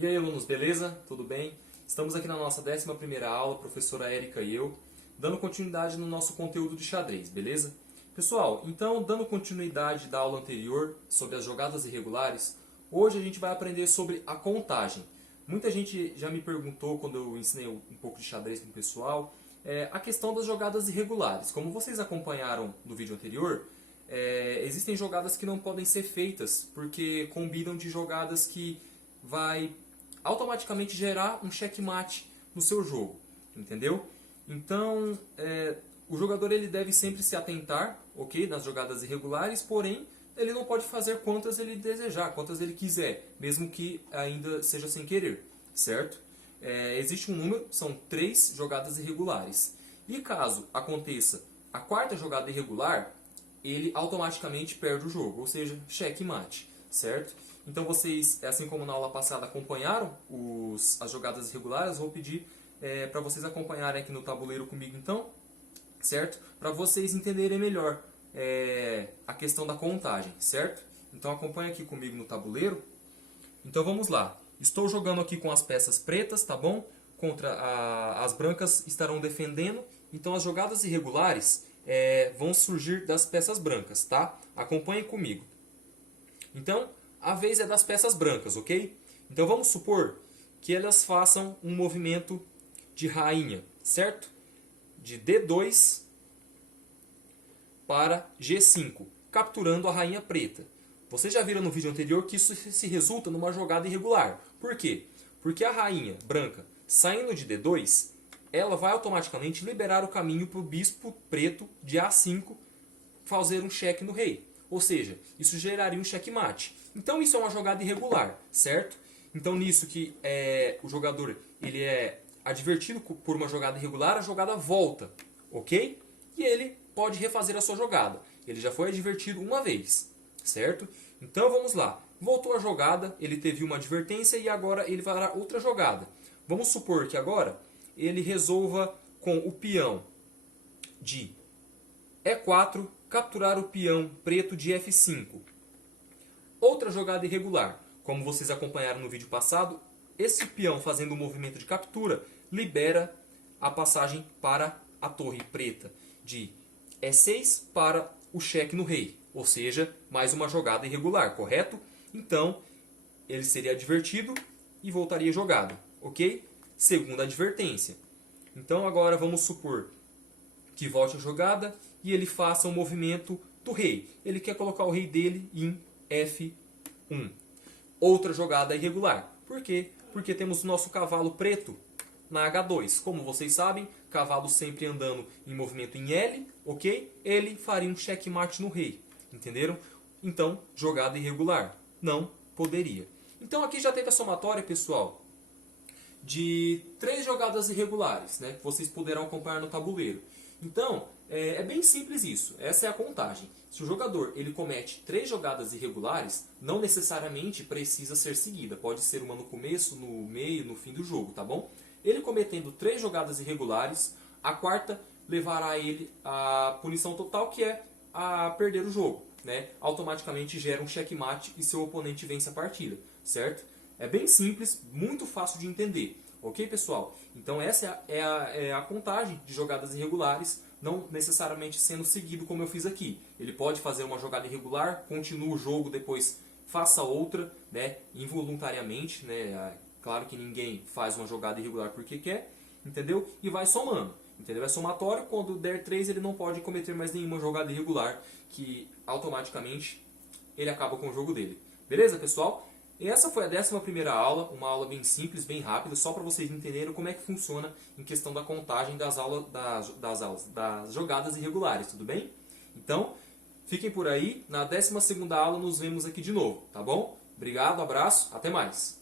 E aí, alunos, beleza? Tudo bem? Estamos aqui na nossa 11ª aula, professora Érica e eu, dando continuidade no nosso conteúdo de xadrez, beleza? Pessoal, então, dando continuidade da aula anterior sobre as jogadas irregulares, hoje a gente vai aprender sobre a contagem. Muita gente já me perguntou, quando eu ensinei um pouco de xadrez para o pessoal, a questão das jogadas irregulares. Como vocês acompanharam no vídeo anterior, existem jogadas que não podem ser feitas, porque combinam de jogadas que vai automaticamente gerar um checkmate no seu jogo, entendeu? Então, o jogador ele deve sempre se atentar, ok, nas jogadas irregulares, porém, ele não pode fazer quantas ele desejar, quantas ele quiser, mesmo que ainda seja sem querer, certo? Existe um número, são 3 jogadas irregulares. E caso aconteça a 4ª jogada irregular, ele automaticamente perde o jogo, ou seja, checkmate, certo? Então vocês, assim como na aula passada, acompanharam as jogadas irregulares, vou pedir para vocês acompanharem aqui no tabuleiro comigo então, certo? Para vocês entenderem melhor a questão da contagem, certo? Então acompanha aqui comigo no tabuleiro. Então vamos lá. Estou jogando aqui com as peças pretas, tá bom? As brancas estarão defendendo. Então as jogadas irregulares vão surgir das peças brancas, tá? Acompanhem comigo. Então, a vez é das peças brancas, ok? Então vamos supor que elas façam um movimento de rainha, certo? De D2 para G5, capturando a rainha preta. Vocês já viram no vídeo anterior que isso se resulta numa jogada irregular. Por quê? Porque a rainha branca, saindo de D2, ela vai automaticamente liberar o caminho para o bispo preto de A5 fazer um cheque no rei. Ou seja, isso geraria um checkmate. Então isso é uma jogada irregular, certo? Então nisso que o jogador ele é advertido por uma jogada irregular, a jogada volta, ok? E ele pode refazer a sua jogada. Ele já foi advertido uma vez, certo? Então vamos lá. Voltou a jogada, ele teve uma advertência e agora ele fará outra jogada. Vamos supor que agora ele resolva com o peão de E4 capturar o peão preto de F5. Outra jogada irregular. Como vocês acompanharam no vídeo passado, esse peão fazendo o movimento de captura libera a passagem para a torre preta de E6 para o cheque no rei. Ou seja, mais uma jogada irregular, correto? Então, ele seria advertido e voltaria jogado, ok? Segunda advertência. Então agora vamos supor que volte a jogada e ele faça um movimento do rei. Ele quer colocar o rei dele em F1. Outra jogada irregular. Por quê? Porque temos o nosso cavalo preto na H2. Como vocês sabem, cavalo sempre andando em movimento em L, ok? Ele faria um checkmate no rei. Entenderam? Então, jogada irregular. Não poderia. Então aqui já teve a somatória, pessoal, de 3 jogadas irregulares, né, que vocês poderão acompanhar no tabuleiro. Então, é bem simples isso. Essa é a contagem. Se o jogador ele comete 3 jogadas irregulares, não necessariamente precisa ser seguida. Pode ser uma no começo, no meio, no fim do jogo, tá bom? Ele cometendo 3 jogadas irregulares, a 4ª levará ele à punição total, que é a perder o jogo, né? Automaticamente gera um checkmate e seu oponente vence a partida, certo? É bem simples, muito fácil de entender. Ok, pessoal? Então essa é a contagem de jogadas irregulares, não necessariamente sendo seguido como eu fiz aqui. Ele pode fazer uma jogada irregular, continua o jogo, depois faça outra, né, involuntariamente, né? Claro que ninguém faz uma jogada irregular porque quer, entendeu? E vai somando, entendeu? É somatório, quando der 3 ele não pode cometer mais nenhuma jogada irregular, que automaticamente ele acaba com o jogo dele. Beleza, pessoal? E essa foi a 11ª aula, uma aula bem simples, bem rápida, só para vocês entenderem como é que funciona em questão da contagem das jogadas irregulares, tudo bem? Então, fiquem por aí, na 12ª aula nos vemos aqui de novo, tá bom? Obrigado, abraço, até mais!